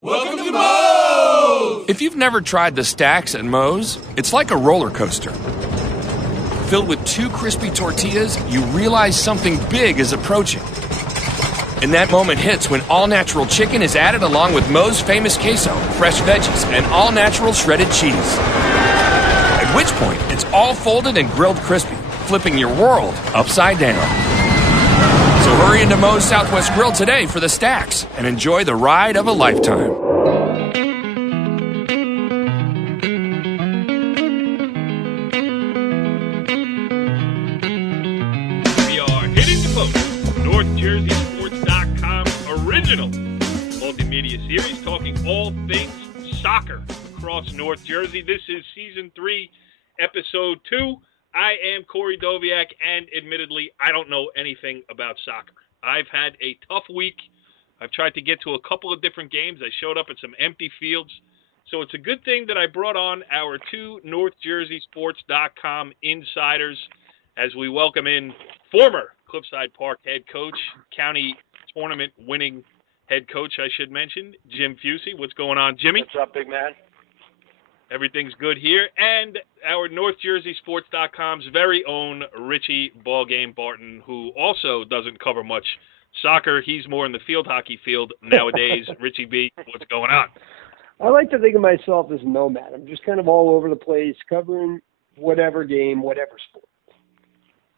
Welcome to Moe's! If you've never tried the stacks at Moe's, it's like a roller coaster. Filled with 2 crispy tortillas, you realize something big is approaching. And that moment hits when all-natural chicken is added along with Moe's famous queso, fresh veggies, and all-natural shredded cheese. At which point, it's all folded and grilled crispy, flipping your world upside down. So hurry into Moe's Southwest Grill today for the stacks and enjoy the ride of a lifetime. We are hitting the boat. NorthJerseySports.com original multimedia series talking all things soccer across North Jersey. This is Season 3, Episode 2. I am Corey Doviak, and admittedly, I don't know anything about soccer. I've had a tough week. I've tried to get to a couple of different games. I showed up at some empty fields. So it's a good thing that I brought on our 2 NorthJerseySports.com insiders as we welcome in former Cliffside Park head coach, county tournament winning head coach, I should mention, Jim Fusey. What's going on, Jimmy? What's up, big man? Everything's good here. And our NorthJerseySports.com's very own Richie Ballgame Barton, who also doesn't cover much soccer. He's more in the field hockey field nowadays. Richie B, what's going on? I like to think of myself as a nomad. I'm just kind of all over the place, covering whatever game, whatever sport.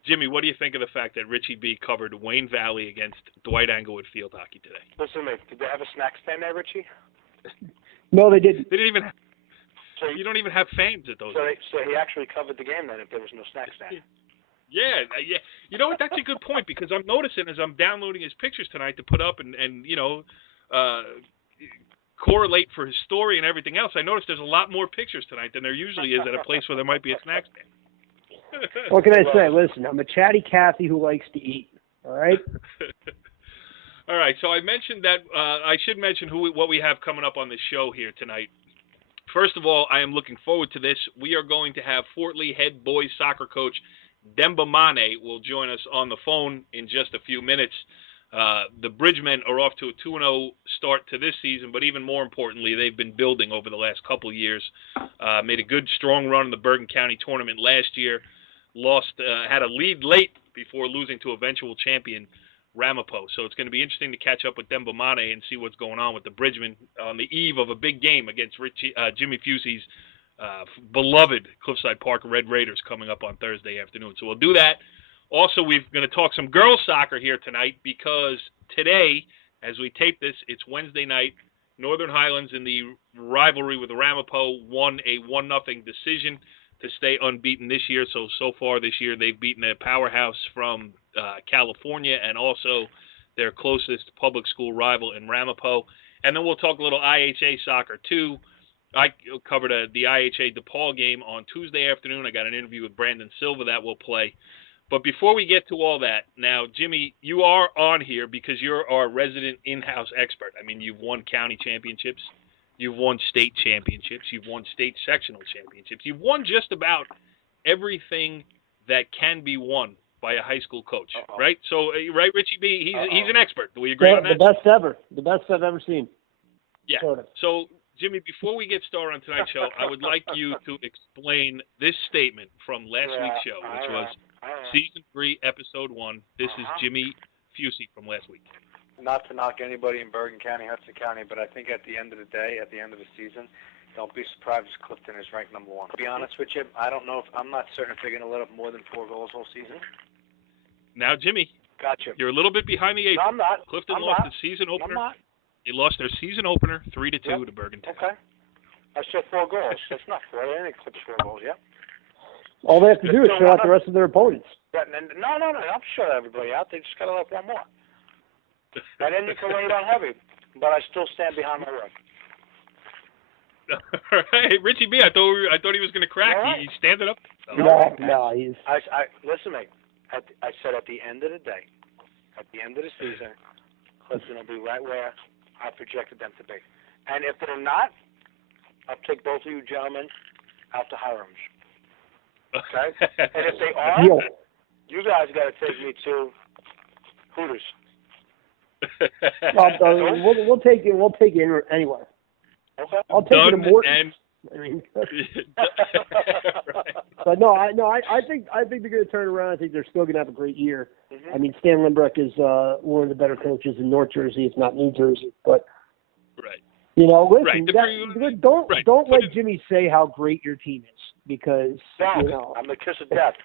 Jimmy, what do you think of the fact that Richie B covered Wayne Valley against Dwight Englewood field hockey today? Listen, mate, did they have a snack stand there, Richie? No, they didn't. They didn't even have, you don't even have fans at those games. So he actually covered the game then if there was no snack stand. Yeah. You know what? That's a good point because I'm noticing as I'm downloading his pictures tonight to put up and correlate for his story and everything else, I noticed there's a lot more pictures tonight than there usually is at a place where there might be a snack stand. What can I say? Listen, I'm a chatty Cathy who likes to eat, all right? All right, so I mentioned that I should mention what we have coming up on the show here tonight. First of all, I am looking forward to this. We are going to have Fort Lee head boys soccer coach Demba Mane will join us on the phone in just a few minutes. The Bridgemen are off to a 2-0 start to this season, but even more importantly, they've been building over the last couple of years. Made a good, strong run in the Bergen County Tournament last year. Had a lead late before losing to eventual champion Ramapo. So it's going to be interesting to catch up with Demba Mane and see what's going on with the Bridgemen on the eve of a big game against Jimmy Fusey's beloved Cliffside Park Red Raiders coming up on Thursday afternoon. So we'll do that. Also, we're going to talk some girls soccer here tonight because today, as we tape this, it's Wednesday night. Northern Highlands in the rivalry with Ramapo won a 1-0 decision to stay unbeaten this year. So far this year, they've beaten a powerhouse from California and also their closest public school rival in Ramapo. And then we'll talk a little IHA soccer, too. I covered the IHA DePaul game on Tuesday afternoon. I got an interview with Brandon Silva that will play. But before we get to all that, now, Jimmy, you are on here because you're our resident in-house expert. I mean, you've won county championships. You've won state championships. You've won state sectional championships. You've won just about everything that can be won by a high school coach, right? So, right, Richie B, he's an expert. Do we agree on that? The best ever. The best I've ever seen. Yeah. Sort of. So, Jimmy, before we get started on tonight's show, I would like you to explain this statement from last week's show, which was Season 3, Episode 1. This is Jimmy Fusey from last week. Not to knock anybody in Bergen County, Hudson County, but I think at the end of the day, at the end of the season, don't be surprised if Clifton is ranked number 1. To be honest with you, I'm not certain if they're going to let up more than 4 goals all season. Now, Jimmy, gotcha. You're a little bit behind the 8. No, I'm not. Clifton lost the season opener. They lost their season opener 3-2 to Bergen County. Okay. I said 4 goals. That's not 4. They didn't clip 4 goals, yeah? All they have to do is shut out the rest of their opponents. No. I'm shut everybody out. They just got to let 1 more. I didn't lay it on heavy, but I still stand behind my word. All right, Richie B, I thought he was going to crack. Right. He's standing up. No, he's... Listen, mate. I said at the end of the day, at the end of the season, Clifton will be right where I projected them to be. And if they're not, I'll take both of you gentlemen out to Hiram's. Okay? And if they are, you guys got to take me to Hooters. We'll take you anywhere. Okay. I'll take it to Morton. And I mean, right. but I think they're going to turn around. I think they're still going to have a great year. Mm-hmm. I mean, Stan Lindbrook is one of the better coaches in North Jersey, if not New Jersey. But Right. you know, listen, Right. don't let Jimmy say how great your team is, because No, you know, I'm the kiss of death.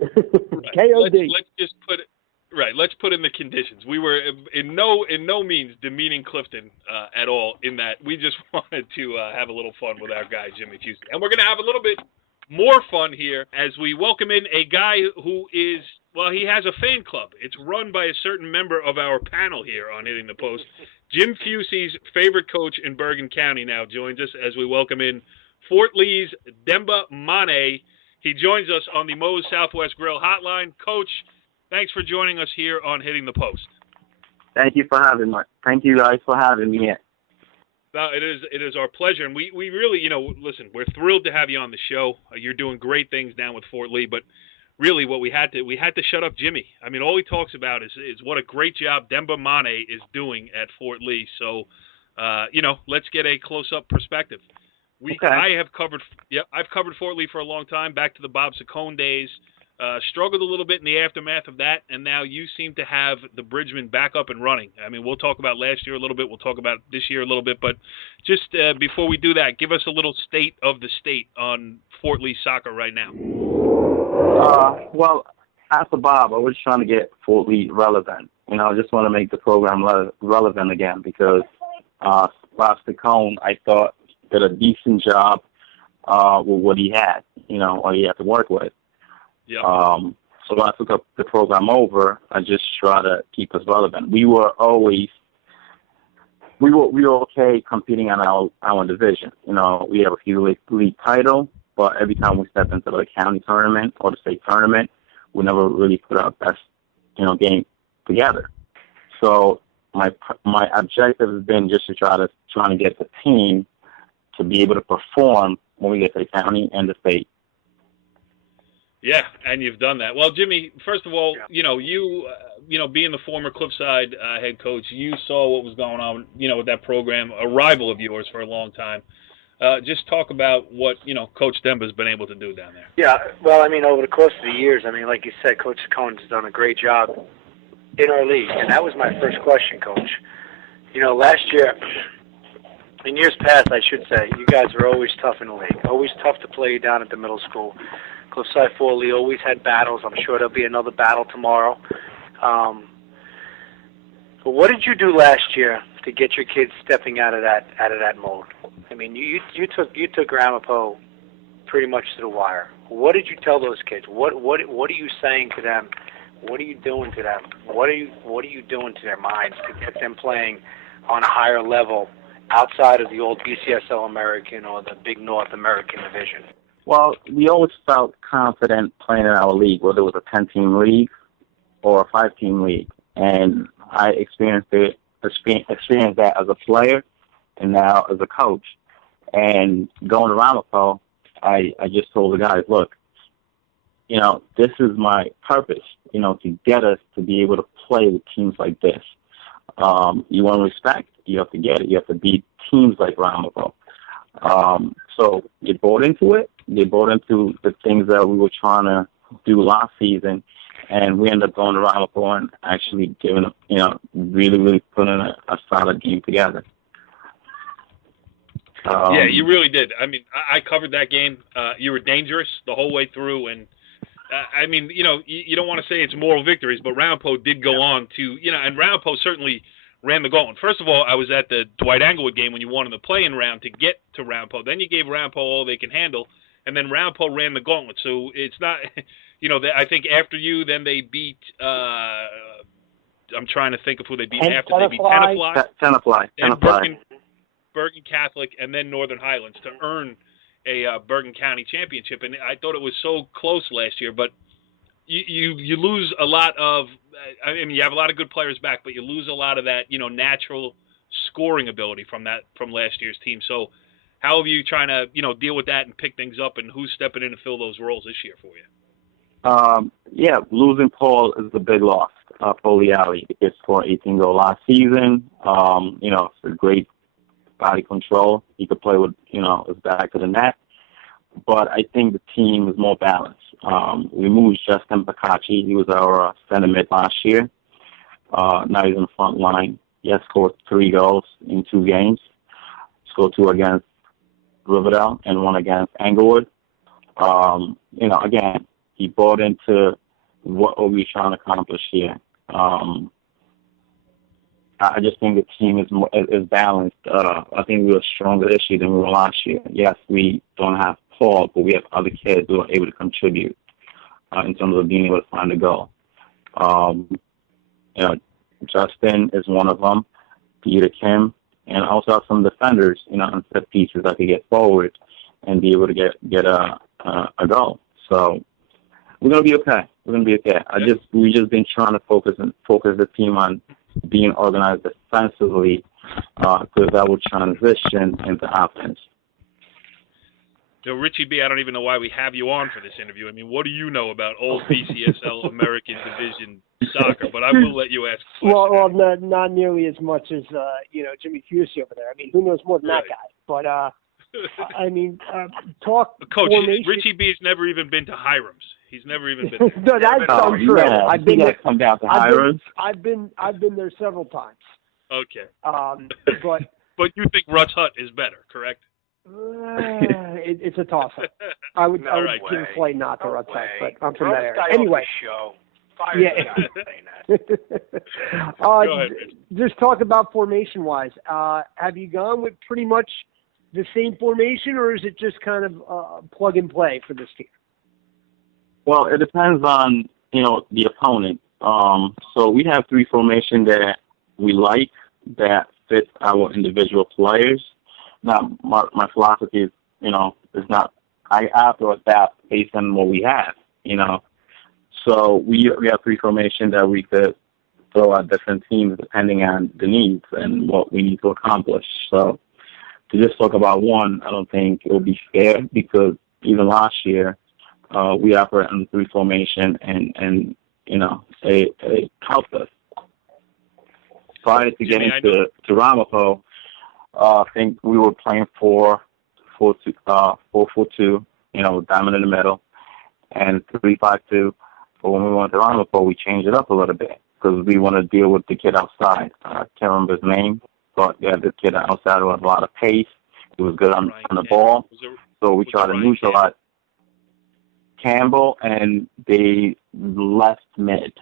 KOD. Let's just put it. Right, let's put in the conditions. We were in no means demeaning Clifton at all. In that, we just wanted to have a little fun with our guy Jimmy Fusey, and we're going to have a little bit more fun here as we welcome in a guy who is, well, he has a fan club. It's run by a certain member of our panel here on Hitting the Post. Jim Fusey's favorite coach in Bergen County now joins us as we welcome in Fort Lee's Demba Mane. He joins us on the Moe's Southwest Grill Hotline. Coach, thanks for joining us here on Hitting the Post. Thank you guys for having me here. No, it is our pleasure, and we really, listen, we're thrilled to have you on the show. You're doing great things down with Fort Lee, but really what we had to shut up Jimmy. I mean, all he talks about is what a great job Demba Mane is doing at Fort Lee. So, let's get a close-up perspective. Okay. I've covered Fort Lee for a long time, back to the Bob Saccone days. Struggled a little bit in the aftermath of that, and now you seem to have the Bridgemen back up and running. I mean, we'll talk about last year a little bit. We'll talk about this year a little bit. But just before we do that, give us a little state of the state on Fort Lee soccer right now. Well, after Bob, I was trying to get Fort Lee relevant. I just want to make the program relevant again because Bob Saccone, I thought, did a decent job with what he had, or he had to work with. Yep. So when I took up the program over, I just try to keep us relevant. We were okay competing on our division. We have a few league title, but every time we step into the county tournament or the state tournament, we never really put our best, game together. So my objective has been just trying to get the team to be able to perform when we get to the county and the state. Yeah, and you've done that. Well, Jimmy, first of all, you being the former Cliffside head coach, you saw what was going on, with that program, a rival of yours for a long time. Just talk about what, Coach Demba's been able to do down there. Yeah, well, over the course of the years, like you said, Coach Saccone has done a great job in our league, and that was my first question, Coach. Last year, in years past, I should say, you guys were always tough in the league, always tough to play down at the middle school. Cliffside Fort Lee always had battles. I'm sure there'll be another battle tomorrow. But what did you do last year to get your kids stepping out of that mode? You took Ramapo pretty much to the wire. What did you tell those kids? What are you saying to them? What are you doing to them? What are you doing to their minds to get them playing on a higher level outside of the old BCSL American or the Big North American division? Well, we always felt confident playing in our league, whether it was a 10-team league or a 5-team league. And I experienced that as a player and now as a coach. And going to Ramapo, I just told the guys, look, this is my purpose, to get us to be able to play with teams like this. You want respect, you have to get it. You have to beat teams like Ramapo. So they bought into it. They bought into the things that we were trying to do last season, and we ended up going to Ramapo and actually giving them, really, really putting a solid game together. Yeah, you really did. I covered that game. You were dangerous the whole way through, and you don't want to say it's moral victories, but Ramapo did go on to, and Ramapo certainly ran the gauntlet. First of all, I was at the Dwight Englewood game when you won in the play-in round to get to Ramapo. Then you gave Ramapo all they can handle, and then Ramapo ran the gauntlet. So it's not, I think after you, then they beat, I'm trying to think of who they beat after. They beat Tenafly. And Bergen Catholic, and then Northern Highlands to earn a Bergen County championship. And I thought it was so close last year, but you lose a lot of, you have a lot of good players back, but you lose a lot of that, natural scoring ability from last year's team. So how are you trying to, deal with that and pick things up, and who's stepping in to fill those roles this year for you? Yeah, losing Paul is a big loss. Paul Leali, he scored 18 goals last season. It's a great body control. He could play with, his back to the net. But I think the team is more balanced. We moved Justin Pacacci. He was our center mid last year. Now he's in the front line. He has scored 3 goals in 2 games. Scored 2 against Riverdale and 1 against Englewood. Again, he bought into what we're trying to accomplish here. I just think the team is balanced. I think we were stronger this year than we were last year. Yes, we don't have Paul, but we have other kids who are able to contribute in terms of being able to find a goal. Justin is one of them, Peter Kim, and I also have some defenders, on set pieces that could get forward and be able to get a goal. So we're gonna be okay. We've just been trying to focus the team on being organized defensively, because that will transition into offense. So Richie B, I don't even know why we have you on for this interview. I mean, what do you know about old BCSL American Division soccer? But I will let you ask. Well, not nearly as much as Jimmy Fusey over there. I mean, who knows more than that guy? But talk. Coach, formation. Richie B's never even been to Hiram's. He's never even been there. No, that's untrue. Yeah, I've been there. Come down to Hiram's. I've been there several times. Okay. But you think Ruts Hut is better, correct? It's a toss-up. I would give a play not to Ruts Hut, but I'm from that area. Anyway. Go ahead. Just talk about formation-wise. Have you gone with pretty much the same formation, or is it just kind of plug and play for this team? Well, it depends on, the opponent. So we have 3 formation that we like that fits our individual players. Now, my philosophy is, is not, I have to adapt based on what we have, So we have 3 formation that we could throw at different teams depending on the needs and what we need to accomplish. So to just talk about one, I don't think it will be fair, because even last year, we operate on the 3 formation and it helped us. Prior to getting to Ramapo, I think we were playing 4-4-2, diamond in the middle, and 3-5-2. But when we went to Ramapo, we changed it up a little bit because we want to deal with the kid outside. I can't remember his name, but yeah, this kid outside who had a lot of pace. He was good on the ball. So we tried to neutralize Campbell, and they left mid.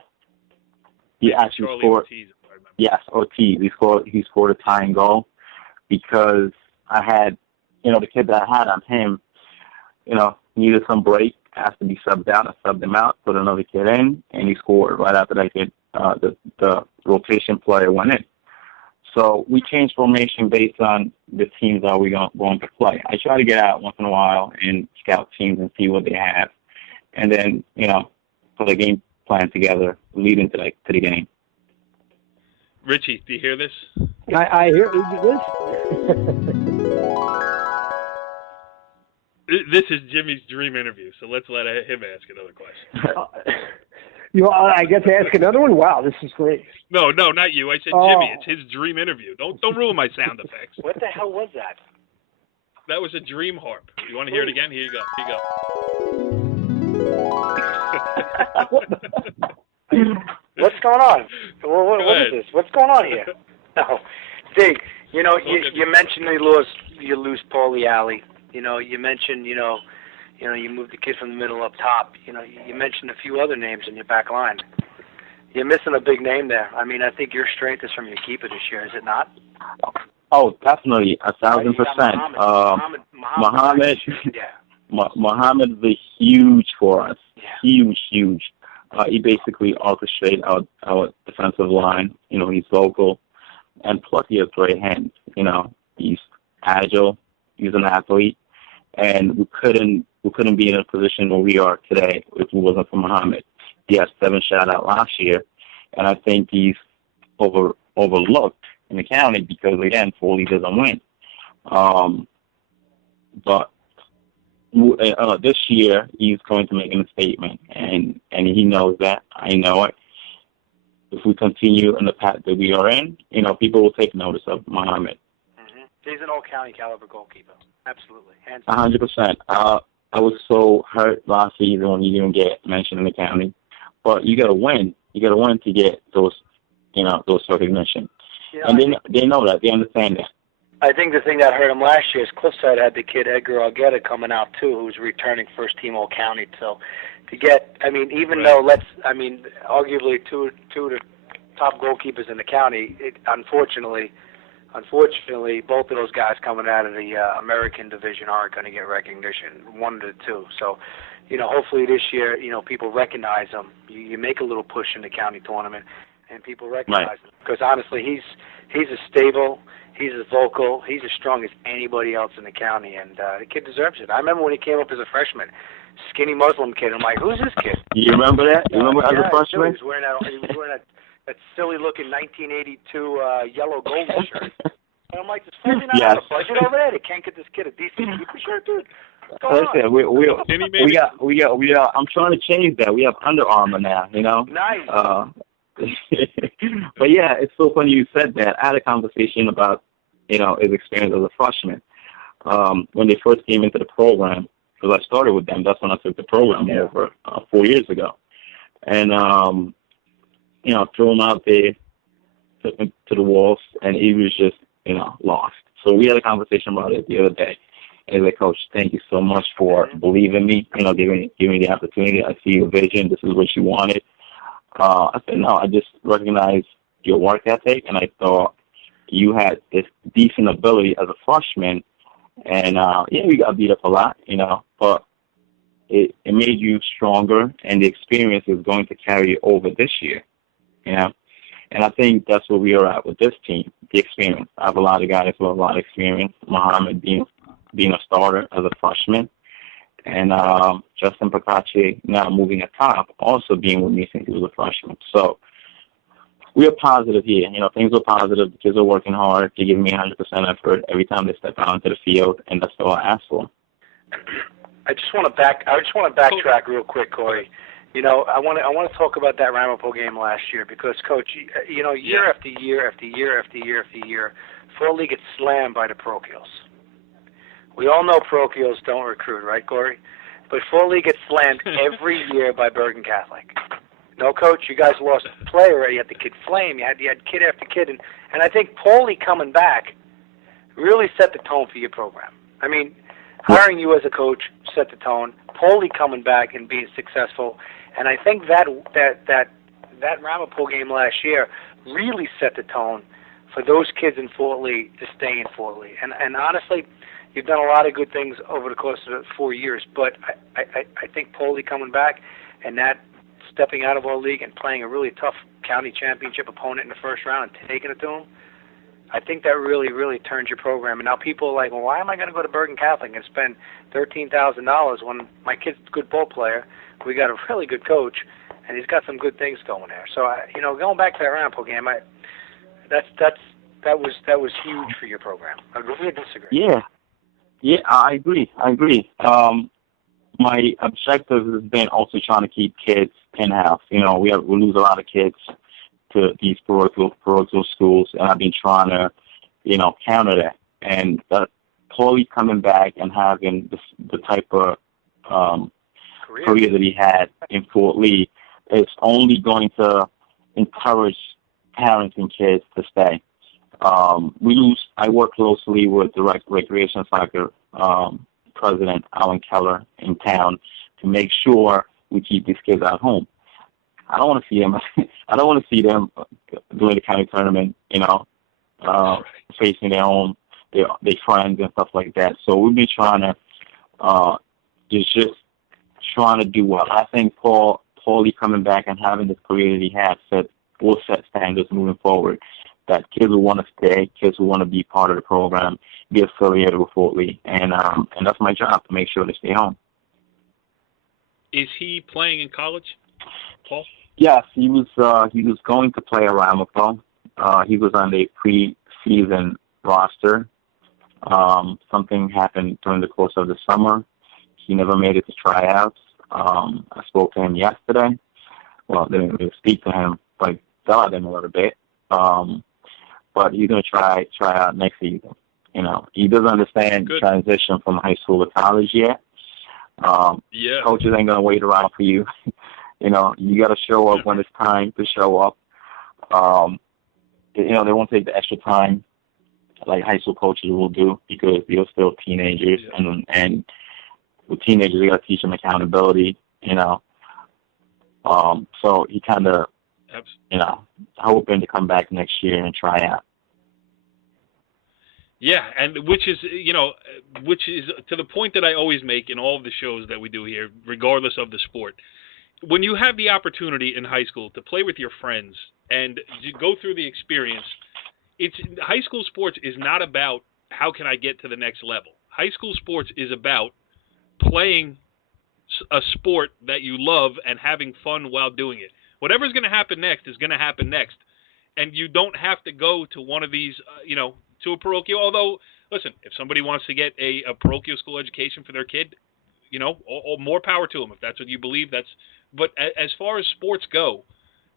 He actually scored. Yes, Ortiz. He scored a tying goal because I had, the kid that I had on him, needed some break, asked to be subbed out. I subbed him out, put another kid in, and he scored right after that kid. The rotation player went in. So we changed formation based on the teams that we're going to play. I try to get out once in a while and scout teams and see what they have, and then put a game plan together leading to the game. Richie, do you hear this? I hear this. This is Jimmy's dream interview, so let's let him ask another question. I get to ask another one? Wow, this is great. No, not you. I said Jimmy. It's his dream interview. Don't ruin my sound effects. What the hell was that? That was a dream harp. You want to hear it again? Here you go. What's going on? What is this? What's going on here? No, Dig. You mentioned you lose Paul Leali. You mentioned you moved the kid from the middle up top. You mentioned a few other names in your back line. You're missing a big name there. I mean, I think your strength is from your keeper this year, is it not? Oh, definitely, 1,000%. Muhammad. Yeah. Muhammad is huge for us. Yeah. Huge. He basically orchestrates our defensive line. He's vocal, and plus he has great hands. He's agile. He's an athlete, and we couldn't be in a position where we are today if it wasn't for Muhammad. He had 7 shutouts last year, and I think he's overlooked in the county because, again, Foley doesn't win. But this year, he's going to make a statement, and he knows that. I know it. If we continue in the path that we are in, people will take notice of Muhammad. He's an all-county caliber goalkeeper. Absolutely. Hands 100%. I was so hurt last season when you didn't get mentioned in the county. But you got to win. You got to win to get those recognition. And they know that. They understand that. I think the thing that hurt him last year is Cliffside had the kid Edgar Argueta coming out too, who's returning first team all county. So to get, even though arguably two of the top goalkeepers in the county, unfortunately, both of those guys coming out of the American division aren't going to get recognition. One of the two. So, hopefully this year, people recognize him. You make a little push in the county tournament, and people recognize him because honestly, he's as stable. He's as vocal. He's as strong as anybody else in the county, and the kid deserves it. I remember when he came up as a freshman, skinny Muslim kid. I'm like, who's this kid? You remember that? You remember as a freshman? He was wearing that silly-looking 1982 yellow golden shirt. And I'm like, does Fulton not have a budget over there? They can't get this kid a decent keeper shirt, dude. Listen, we I'm trying to change that. We have Under Armour now, Nice. But yeah, it's so funny you said that. I had a conversation about, his experience as a freshman. When they first came into the program, because I started with them, that's when I took the program over 4 years ago. And, threw him out there to the wolves, and he was just, lost. So we had a conversation about it the other day. And he's like, Coach, thank you so much for believing in me, giving me the opportunity. I see your vision. This is what you wanted. I said, no, I just recognize your work ethic, and I thought you had this decent ability as a freshman. And, we got beat up a lot, but it made you stronger, and the experience is going to carry you over this year, And I think that's where we are at with this team, the experience. I have a lot of guys who have a lot of experience. Muhammad being a starter as a freshman. And Justin Pacache now moving atop, also being with me since he was a freshman. So we are positive here. Things are positive. The kids are working hard. They give me 100% effort every time they step out into the field, and that's all I ask for. I just want to backtrack real quick, Corey. I want to talk about that Ramapo game last year because, Coach, year after year after year after year after year, Fort Lee gets slammed by the parochials. We all know parochials don't recruit, right, Corey? But Fort Lee gets slammed every year by Bergen Catholic. No, Coach, you guys lost a player. You had the kid Flame. You had kid after kid. And I think Paulie coming back really set the tone for your program. Hiring you as a coach set the tone. Paulie coming back and being successful. And I think that Ramapo game last year really set the tone for those kids in Fort Lee to stay in Fort Lee. And honestly, you've done a lot of good things over the course of the 4 years, but I think Paulie coming back and that stepping out of our league and playing a really tough county championship opponent in the first round and taking it to him, I think that really, really turns your program. And now people are like, well, why am I going to go to Bergen Catholic and spend $13,000 when my kid's a good ball player? We got a really good coach, and he's got some good things going there. So, going back to that Ramapo game, that was huge for your program. I agree or disagree? Yeah, I agree. My objective has been also trying to keep kids in-house. We lose a lot of kids to these parochial schools, and I've been trying to, counter that. And Paulie coming back and having the type of career that he had in Fort Lee is only going to encourage parents and kids to stay. I work closely with the recreation soccer president, Alan Keller, in town to make sure we keep these kids at home. I don't want to see them. I don't want to see them doing the county tournament, facing their friends and stuff like that. So we've been trying to just trying to do well. I think Paulie coming back and having this career that he has will set standards moving forward. That kids will want to stay, kids will want to be part of the program, be affiliated with Fort Lee, and that's my job to make sure they stay home. Is he playing in college, Paul? Yes, he was going to play at Ramapo. He was on the pre-season roster. Something happened during the course of the summer. He never made it to tryouts. I spoke to him yesterday. Well, didn't really speak to him, but got him a little bit. But he's going to try out next season. You know, he doesn't understand the transition from high school to college yet. Coaches ain't gonna wait around for you. You know, you got to show up when it's time to show up. You know, they won't take the extra time like high school coaches will do because they're still teenagers, and with teenagers, you got to teach them accountability. You know, so he kind of, you know, hoping to come back next year and try out. Yeah, and which is to the point that I always make in all of the shows that we do here, regardless of the sport. When you have the opportunity in high school to play with your friends and you go through the experience, high school sports is not about how can I get to the next level. High school sports is about playing a sport that you love and having fun while doing it. Whatever's going to happen next is going to happen next. And you don't have to go to one of these, to a parochial. Although, listen, if somebody wants to get a parochial school education for their kid, more power to them. If that's what you believe, But as far as sports go,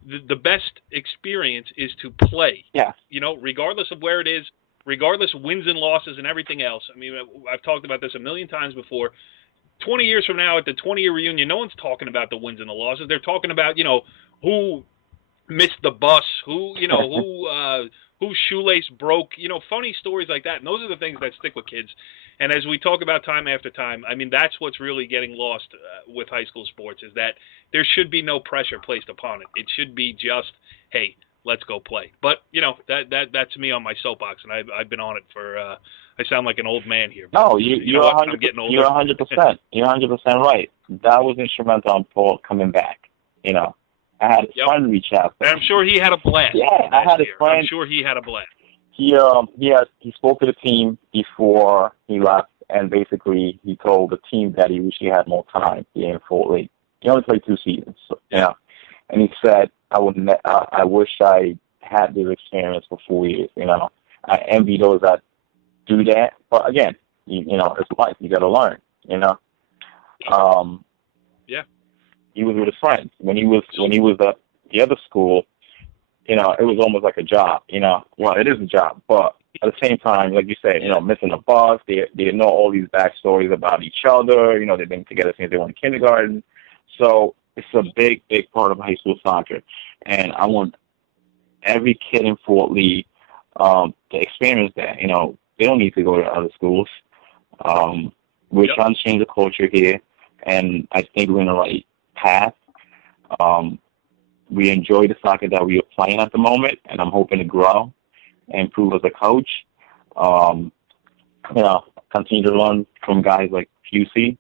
the best experience is to play. Yeah. Regardless of where it is, regardless of wins and losses and everything else. I mean, I've talked about this a million times before. 20 years from now, at the 20-year reunion, no one's talking about the wins and the losses. They're talking about, who missed the bus, whose shoelace broke, funny stories like that. And those are the things that stick with kids. And as we talk about time after time, I mean, that's what's really getting lost with high school sports, is that there should be no pressure placed upon it. It should be just, hey, let's go play. But, that's me on my soapbox, and I've been on it for I sound like an old man here. No, you're 100%. You're 100%. You're 100% right. That was instrumental on Paul coming back. I had a friend reach out. And I'm sure he had a blast. Yeah, I had a friend. I'm sure he had a blast. He spoke to the team before he left, and basically he told the team that he wish he had more time here in Fort Lee. He only played 2 seasons, and he said, I wish I had this experience for 4 years. I envy those that do that, but again, it's life. You got to learn. He was with his friends when he was at the other school. It was almost like a job. Well, it is a job, but at the same time, like you said, missing a bus. They know all these backstories about each other. They've been together since they were in kindergarten. So it's a big, big part of high school soccer, and I want every kid in Fort Lee to experience that. They don't need to go to other schools. We're trying to change the culture here, and I think we're in the right path. We enjoy the soccer that we are playing at the moment, and I'm hoping to grow and improve as a coach. Continue to learn from guys like Fusey.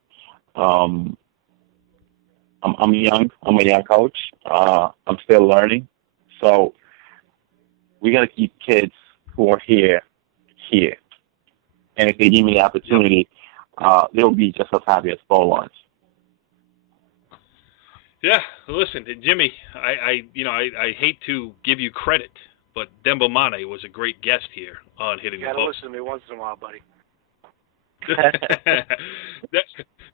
I'm young. I'm a young coach. I'm still learning. So we got to keep kids who are here. And if they give me the opportunity, they'll be just as happy as Paul was. Yeah, listen, Jimmy, I hate to give you credit, but Demba Mane was a great guest here on Hitting the Post. You got to listen to me once in a while, buddy.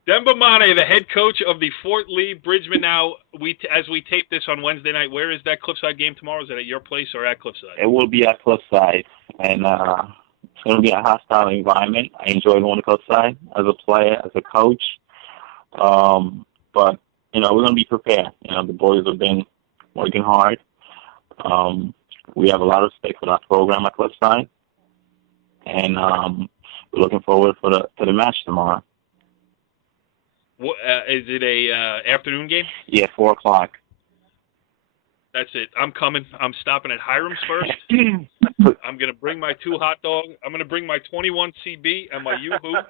Demba Mane, the head coach of the Fort Lee Bridgemen. Now, as we tape this on Wednesday night, where is that Cliffside game tomorrow? Is it at your place or at Cliffside? It will be at Cliffside, and it's going to be a hostile environment. I enjoy going to Cliffside as a player, as a coach, but we're going to be prepared. The boys have been working hard. We have a lot of respect for that program at Cliffside, and we're looking forward to the match tomorrow. What, is it a afternoon game? Yeah, 4:00. That's it. I'm coming. I'm stopping at Hiram's first. I'm going to bring my 2 hot dogs. I'm going to bring my 21 CB and my U-Hoop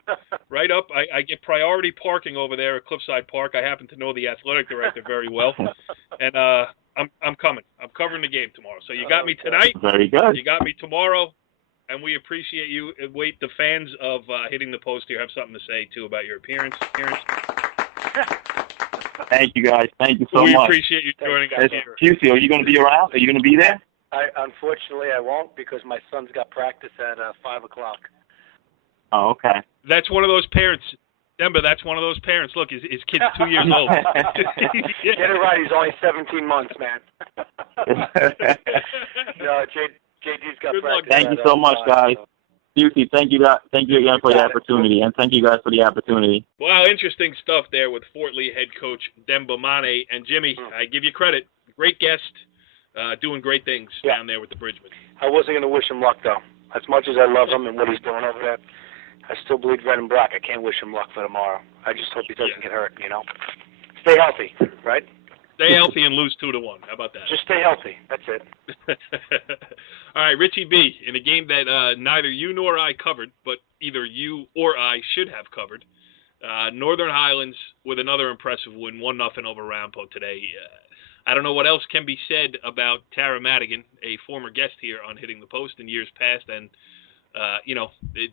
right up. I get priority parking over there at Cliffside Park. I happen to know the athletic director very well. And I'm coming. I'm covering the game tomorrow. So you got me tonight. Very good. You got me tomorrow. And we appreciate you. Wait, the fans of Hitting the Post here have something to say, too, about your appearance. Thank you, guys. Thank you so much. We appreciate you joining us here. Fusey, are you going to be around? Are you going to be there? Unfortunately, I won't because my son's got practice at 5 o'clock. Oh, okay. That's one of those parents. Demba, that's one of those parents. Look, his kid's 2 years old. Get it right. He's only 17 months, man. No, JD's got Good practice. luck. Thank you so much, guys. Busey, thank you again for the opportunity, and thank you guys for the opportunity. Wow, interesting stuff there with Fort Lee head coach Demba Mane. And Jimmy, I give you credit. Great guest, doing great things down there with the Bridgemen. I wasn't going to wish him luck, though. As much as I love him and what he's doing over there, I still bleed red and black. I can't wish him luck for tomorrow. I just hope he doesn't get hurt, Stay healthy, right? Stay healthy and lose 2-1. How about that? Just stay healthy. That's it. All right, Richie B, in a game that neither you nor I covered, but either you or I should have covered, Northern Highlands with another impressive win, 1-0 over Ramapo today. I don't know what else can be said about Tara Madigan, a former guest here on Hitting the Post in years past, and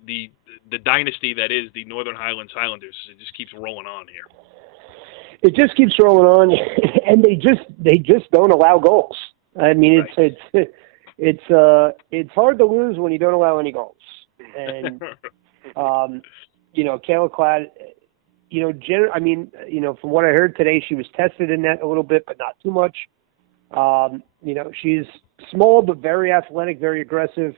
the dynasty that is the Northern Highlands Highlanders. It just keeps rolling on here. It just keeps rolling on, and they just don't allow goals. I mean, it's hard to lose when you don't allow any goals. And Kayla Cladd, from what I heard today, she was tested in that a little bit, but not too much. She's small but very athletic, very aggressive.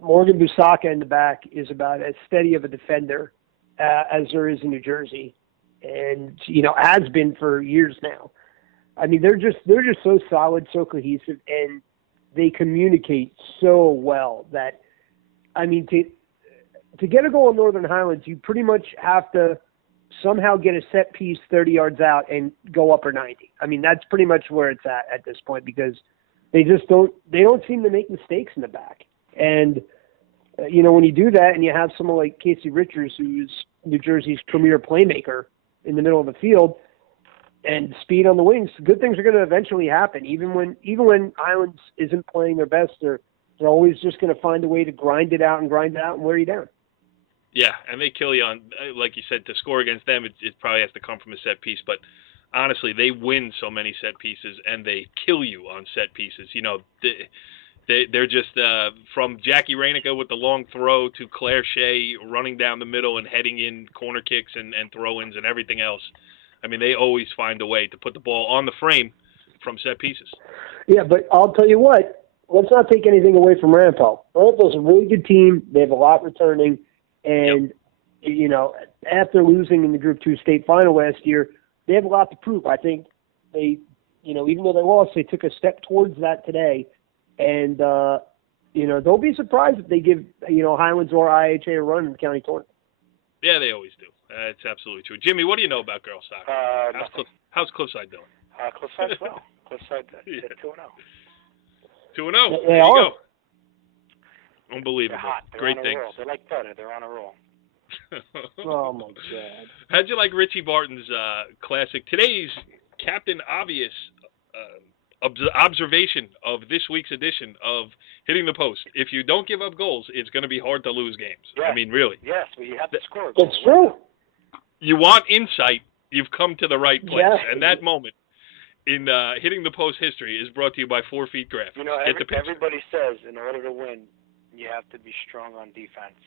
Morgan Busaka in the back is about as steady of a defender as there is in New Jersey, and has been for years now. I mean, they're just so solid, so cohesive, and they communicate so well that, I mean, to get a goal in Northern Highlands, you pretty much have to somehow get a set piece 30 yards out and go upper 90. I mean, that's pretty much where it's at this point, because they don't seem to make mistakes in the back. And, when you do that and you have someone like Casey Richards, who's New Jersey's premier playmaker in the middle of the field, and speed on the wings, good things are going to eventually happen. Even when Highlands isn't playing their best, they're always just going to find a way to grind it out and wear you down. Yeah, and they kill you on, like you said, to score against them, it probably has to come from a set piece. But honestly, they win so many set pieces, and they kill you on set pieces. They're just from Jackie Rainica with the long throw to Claire Shea running down the middle and heading in corner kicks and throw-ins and everything else. I mean, they always find a way to put the ball on the frame from set pieces. Yeah, but I'll tell you what, let's not take anything away from Ramapo. Ramapo's a really good team. They have a lot returning. And, after losing in the Group 2 state final last year, they have a lot to prove. I think they, even though they lost, they took a step towards that today. And, don't be surprised if they give, Highlands or IHA a run in the county tournament. Yeah, they always do. It's absolutely true. Jimmy, what do you know about girls soccer? How's Cliffside doing? Cliffside's well. Cliffside 2-0. 2-0. They there you are. go. Unbelievable. They're hot. They're Great on a things. roll. They're like butter. They're on a roll. Oh, my God. How'd you like Richie Barton's classic? Today's Captain Obvious observation of this week's edition of Hitting the Post. If you don't give up goals, it's going to be hard to lose games. Yes. I mean, really. Yes, but you have to score a goal. It's true. You want insight, you've come to the right place. Yeah. And that moment in Hitting the Post history is brought to you by 4 Feet Graphics. Everybody says in order to win, you have to be strong on defense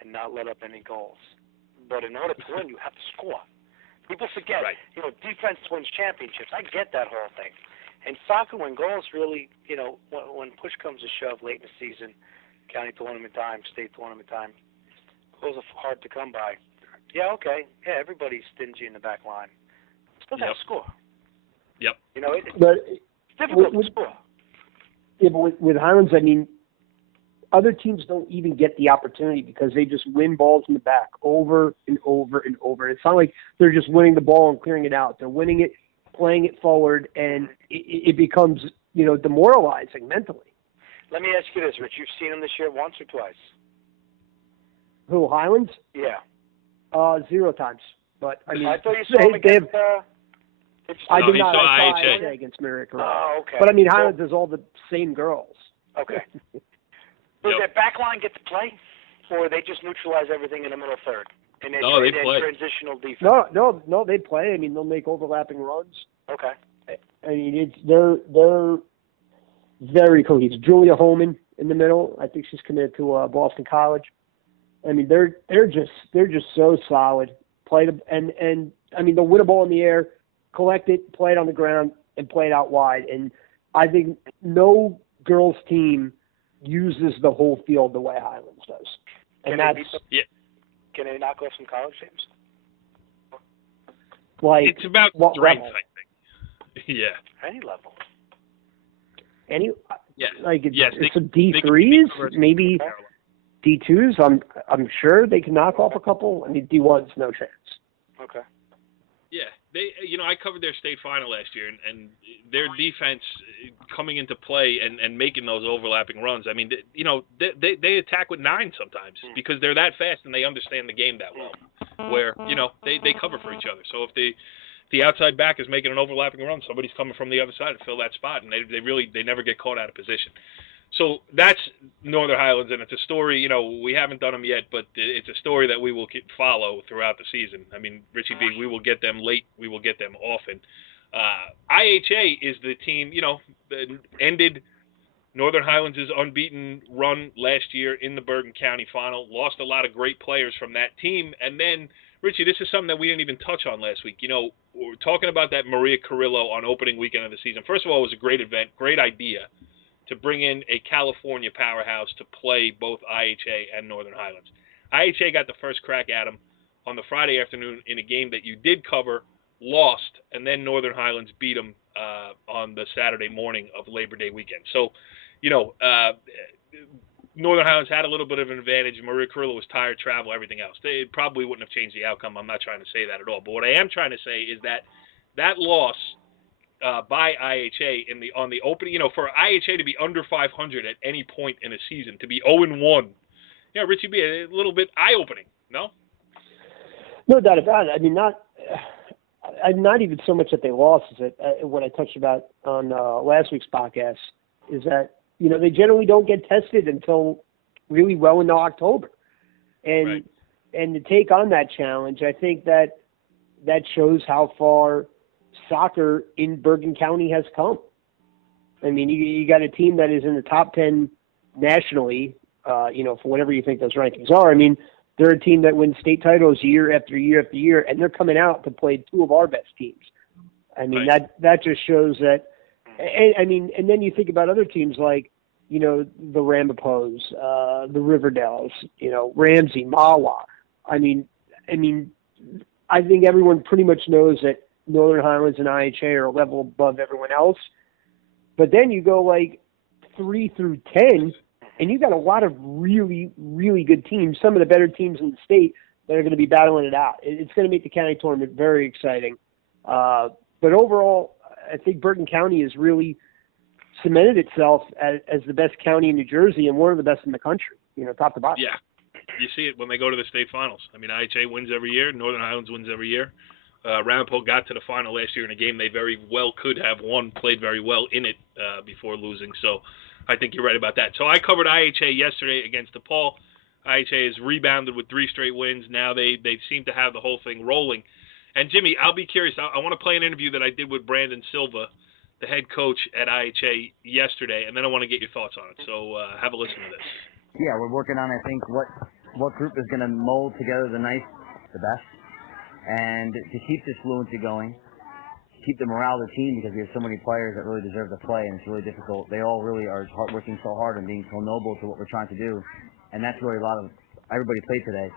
and not let up any goals. But in order to win, you have to score. People forget, defense wins championships. I get that whole thing. And soccer, when goals really, when push comes to shove late in the season, county tournament time, state tournament time, goals are hard to come by. Yeah, okay. Yeah, everybody's stingy in the back line. Still got to score. Yep. It's difficult to score. Yeah, but with Highlands, I mean, other teams don't even get the opportunity because they just win balls in the back over and over and over. It's not like they're just winning the ball and clearing it out. They're winning it, playing it forward, and it becomes, demoralizing mentally. Let me ask you this, Rich. You've seen them this year once or twice? Who, Highlands? Yeah. 0 times. But, I mean, I thought you saw them against... I did not. I saw saw IHA against Miracle. Oh, okay. But, I mean, Highlands is all the same girls. Okay. Does their back line get to play, or they just neutralize everything in the middle third? And they play transitional defense? No, they play. I mean, they'll make overlapping runs. Okay. I mean, they're very cohesive. Julia Holman in the middle. I think she's committed to Boston College. I mean, they're just so solid. And I mean, they'll win a ball in the air, collect it, play it on the ground, and play it out wide. And I think no girls team uses the whole field the way Highlands does. And that's Can they knock off some college teams? like it's about what strength, level? I think. Yeah. Any level. Any Yeah. like it's, Yes, it's they some can D3s, beat maybe Carolina. D2s. I'm sure they can knock off a couple. I mean, D1s, no chance. Okay. Yeah, I covered their state final last year, and their defense coming into play and making those overlapping runs. I mean, they attack with 9 sometimes because they're that fast and they understand the game that well. Where they cover for each other. So if the outside back is making an overlapping run, somebody's coming from the other side to fill that spot, and they never get caught out of position. So that's Northern Highlands, and it's a story, we haven't done them yet, but it's a story that we will follow throughout the season. I mean, Richie B, we will get them late. We will get them often. IHA is the team, that ended Northern Highlands' unbeaten run last year in the Bergen County final, lost a lot of great players from that team, and then, Richie, this is something that we didn't even touch on last week. We're talking about that Maria Carrillo on opening weekend of the season. First of all, it was a great event, great idea to bring in a California powerhouse to play both IHA and Northern Highlands. IHA got the first crack at them on the Friday afternoon in a game that you did cover, lost, and then Northern Highlands beat them on the Saturday morning of Labor Day weekend. So, Northern Highlands had a little bit of an advantage. Maria Carrillo was tired, travel, everything else. They probably wouldn't have changed the outcome. I'm not trying to say that at all. But what I am trying to say is that loss by IHA on the opening, for IHA to be under 500 at any point in a season, to be 0-1, Richie B, a little bit eye-opening, no? No doubt about it. I mean, not even so much that they lost, is that what I touched about on last week's podcast is that they generally don't get tested until really well into October, and to take on that challenge, I think that shows how far soccer in Bergen County has come. I mean, you got a team that is in the top 10 nationally, for whatever you think those rankings are. I mean, they're a team that wins state titles year after year after year, and they're coming out to play 2 of our best teams. I mean, that just shows that. And then you think about other teams like, the Ramapos, the Riverdales, Ramsey, Mawa. I mean, I think everyone pretty much knows that Northern Highlands and IHA are a level above everyone else. But then you go like 3 through 10, and you got a lot of really, really good teams, some of the better teams in the state that are going to be battling it out. It's going to make the county tournament very exciting. But overall, I think Bergen County has really cemented itself as the best county in New Jersey and one of the best in the country, top to bottom. Yeah, you see it when they go to the state finals. I mean, IHA wins every year. Northern Highlands wins every year. Ramapo got to the final last year in a game they very well could have won, played very well in it before losing. So I think you're right about that. So I covered IHA yesterday against DePaul. IHA has rebounded with 3 straight wins. Now they seem to have the whole thing rolling. And, Jimmy, I'll be curious. I want to play an interview that I did with Brandon Silva, the head coach at IHA, yesterday, and then I want to get your thoughts on it. So have a listen to this. Yeah, we're working on, I think, what group is going to mold together the best. And to keep this fluency going, keep the morale of the team, because we have so many players that really deserve to play, and it's really difficult. They all really are working so hard and being so noble to what we're trying to do. And that's really everybody played today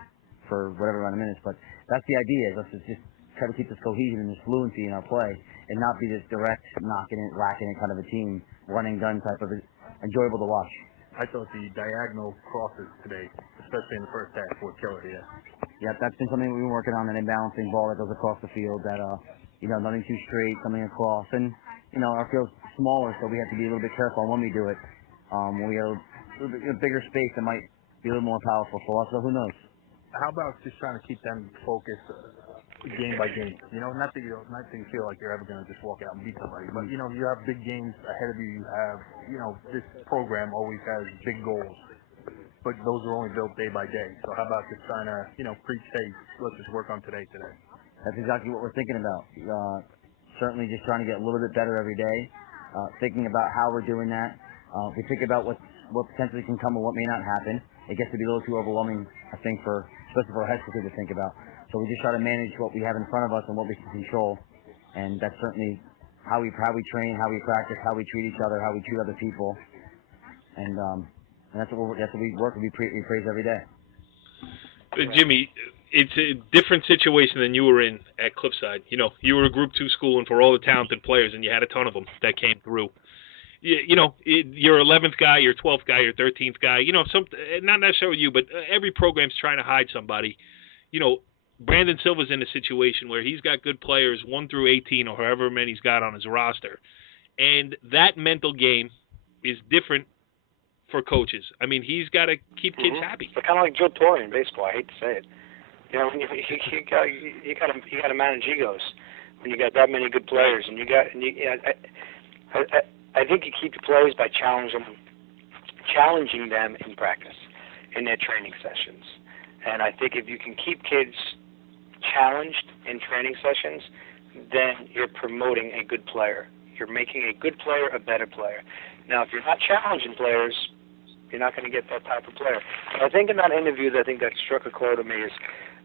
for whatever amount of minutes, but that's the idea. Let's just try to keep this cohesion and this fluency in our play and not be this direct, knocking it, whacking it kind of a team, running gun type of enjoyable to watch. I thought the diagonal crosses today, especially in the first half, were killer, yeah. Yeah, that's been something we've been working on, an imbalancing ball that goes across the field that, nothing too straight, something across. And, our field's smaller, so we have to be a little bit careful when we do it. When we have a little bit bigger space, it might be a little more powerful for us, so who knows? How about just trying to keep them focused game by game? Not that you feel like you're ever going to just walk out and beat somebody, but, you have big games ahead of you. You have, this program always has big goals, but those are only built day by day. So how about just trying to, preach, hey, let's just work on today. That's exactly what we're thinking about. Certainly just trying to get a little bit better every day, thinking about how we're doing that. We think about what potentially can come and what may not happen. It gets to be a little too overwhelming, I think, especially for a high school kid to think about. So we just try to manage what we have in front of us and what we can control. And that's certainly how we train, how we practice, how we treat each other, how we treat other people. And And that's what we work and we praise every day. Jimmy, it's a different situation than you were in at Cliffside. You were a Group 2 school, and for all the talented players, and you had a ton of them that came through. Your 11th guy, your 12th guy, your 13th guy, not necessarily you, but every program's trying to hide somebody. Brandon Silva's in a situation where he's got good players 1 through 18 or however many he's got on his roster. And that mental game is different for coaches. I mean, he's got to keep kids happy. It's kind of like Joe Torre in baseball. I hate to say it. You got to manage egos when you got that many good players, and I think you keep the players by challenging them in practice, in their training sessions. And I think if you can keep kids challenged in training sessions, then you're promoting a good player. You're making a good player a better player. Now, if you're not challenging players, you're not going to get that type of player. And I think in that interview, that struck a chord to me is,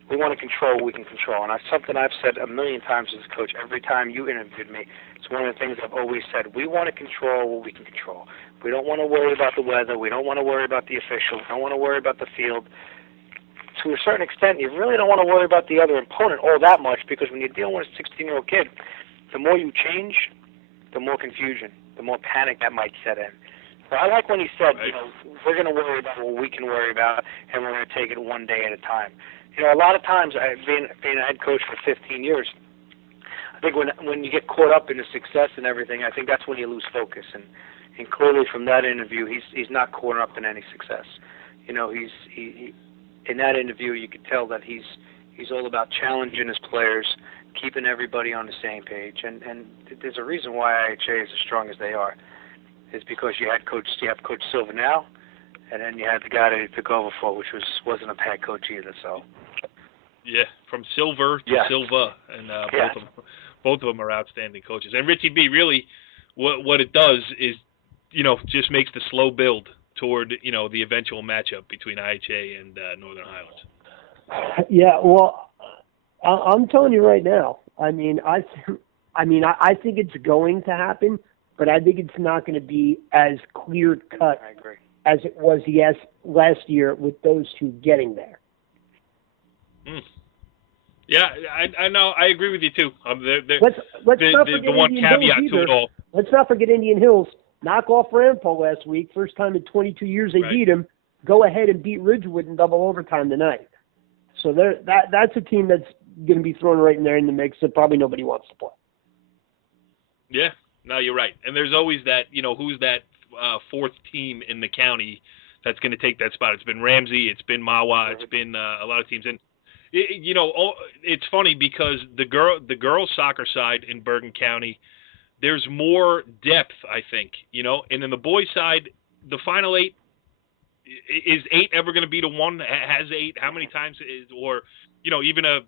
we want to control what we can control. And that's something I've said a million times as a coach. Every time you interviewed me, it's one of the things I've always said. We want to control what we can control. We don't want to worry about the weather. We don't want to worry about the officials. We don't want to worry about the field. To a certain extent, you really don't want to worry about the other opponent all that much, because when you're dealing with a 16-year-old kid, the more you change, the more confusion, the more panic that might set in. So I like when he said, we're going to worry about what we can worry about, and we're going to take it one day at a time. A lot of times, being a head coach for 15 years, I think when you get caught up in the success and everything, I think that's when you lose focus. And clearly from that interview, he's not caught up in any success. He in that interview, you could tell that he's all about challenging his players, keeping everybody on the same page. And there's a reason why IHA is as strong as they are. It's because you have Coach Silva now, and then you had the guy that he took over for, which wasn't a bad coach either. So. Yeah, from Silver to Silva, and both of them are outstanding coaches. And Richie B, really, what it does is, just makes the slow build toward, the eventual matchup between IHA and Northern Highlands. Yeah, well, I'm telling you right now. I think it's going to happen, but I think it's not going to be as clear cut as it was last year with those two getting there. Yeah, I know. I agree with you too. Let's not forget the one Indian caveat Hills to it all. Let's not forget Indian Hills. Knock off Ramapo last week. First time in 22 years they beat him. Go ahead and beat Ridgewood in double overtime tonight. So that's a team that's going to be thrown right in there in the mix that probably nobody wants to play. Yeah, no, you're right. And there's always that, who's that fourth team in the county that's going to take that spot. It's been Ramsey, it's been Mawa, it's been a lot of teams. And it's funny because the girls soccer side in Bergen County, there's more depth, I think, and in the boys side, the final 8, is 8 ever going to be to 1? Has 8? How many times or even the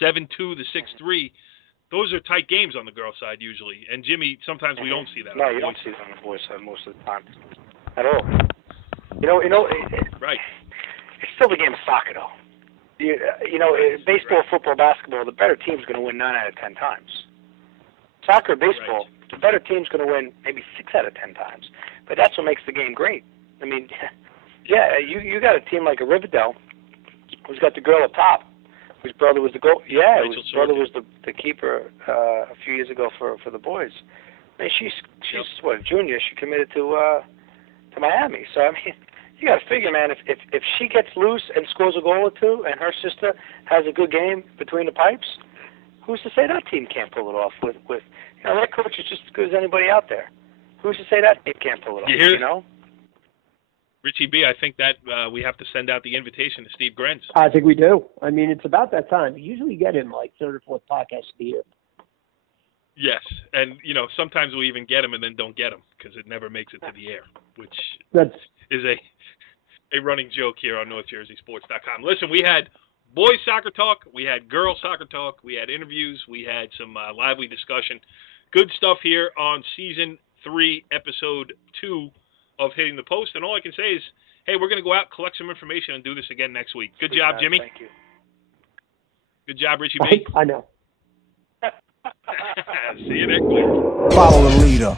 7-2, the 6-3, those are tight games on the girls side usually. And Jimmy, sometimes we don't see that. No, you don't see that on the boys side most of the time at all. Right. It's still the game of soccer, though. Baseball, football, basketball, the better team's going to win 9 out of 10 times. Soccer, baseball, the better team's going to win maybe 6 out of 10 times. But that's what makes the game great. I mean, you got a team like a Riverdale who's got the girl up top, whose brother was the goal. Yeah, whose brother was the keeper a few years ago for the boys. I mean, she's what, a junior? She committed to Miami. So I mean, you got to figure, man, if she gets loose and scores a goal or two, and her sister has a good game between the pipes, who's to say that team can't pull it off? With that coach is just as good as anybody out there. Who's to say that team can't pull it off? Richie B, I think that we have to send out the invitation to Steve Grenz. I think we do. I mean, it's about that time. We usually get him like third or fourth podcast of the year. Yes, and sometimes we even get him and then don't get him because it never makes it to the air, which is a running joke here on NorthJerseySports.com. Listen, we had boys soccer talk, we had girls soccer talk, we had interviews, we had some lively discussion. Good stuff here on Season 3, Episode 2 of Hitting the Post. And all I can say is, hey, we're going to go out, collect some information, and do this again next week. Good job, Jimmy. Thank you. Good job, Richie B. I know. See you next week. Follow the leader.